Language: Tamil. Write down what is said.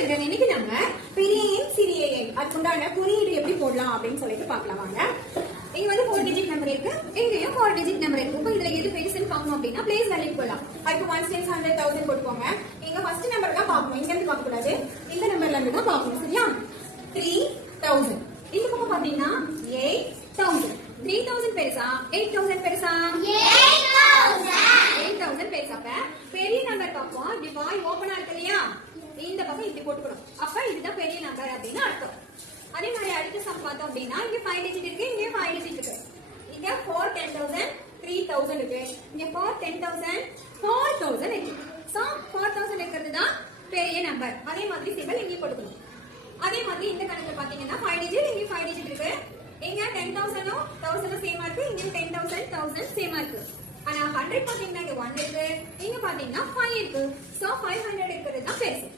children, இன்னைக்கு நம்ம பெரிய எண் சிறிய எண் அதுக்குண்டான குறியீடு எப்படி போடலாம் அப்படின்னு சொல்லிட்டு பார்க்கலாம் வாங்க. இங்க வந்து 4 டிஜிட் நம்பர் இருக்கு, இங்கேயும் 4 டிஜிட் நம்பர் இருக்கு. இப்போ இதுல எது பெருசுன்னு பார்க்கணும் அப்படின்னா பிளேஸ் வேல்யூ போடலாம். அதுக்கு 1 10 100 1000 போட்டுக்கோங்க. இங்க ஃபர்ஸ்ட் நம்பர் தான் பார்க்கணும், இங்க இருந்து பார்க்க கூடாது, இந்த நம்பர்ல இருந்து தான் பார்க்கணும். சரியா? 3000. இந்த பக்கம் பாத்தீங்கன்னா 8000. 3000 பெருசா 8000 பெருசா? 8000 பெருசா. அப்ப பெரிய நம்பர் பக்கம் இப்படி வாய் ஓபனா இருக்கு இல்லையா, இந்த பக்கம் இப்படி போட்டுக்கணும். அப்ப இதுதான் பெரிய நம்பர் அப்படின்னு அர்த்தம். அதே மாதிரி அடுத்த சம் பார்த்தோம் அப்படின்னா இங்க 5 டிஜிட் இருக்கு, இங்க 5 டிஜிட் இருக்கு. இங்க 4 10,000 3000 இருக்கு, இங்க 4 10,000 4000 இருக்கு. சோ 4000 இருக்கிறது தான் பெரிய நம்பர். அதே மாதிரி சிம்பிள் இங்க போட்டுக்கணும். அதே மாதிரி இந்த கணக்குல பாத்தீங்கன்னா 5 டிஜிட், இங்க 5 டிஜிட் இருக்கு. இங்க 10,000 1000 சேமா இருக்கு, இங்க 10,000 1000 சேமா இருக்கு. ஆனா 100 பாத்தீங்கன்னா இங்க 1 இருக்கு, இங்க பாத்தீங்கன்னா 5 இருக்கு. சோ 500 இருக்கிறது தான் பெருசு.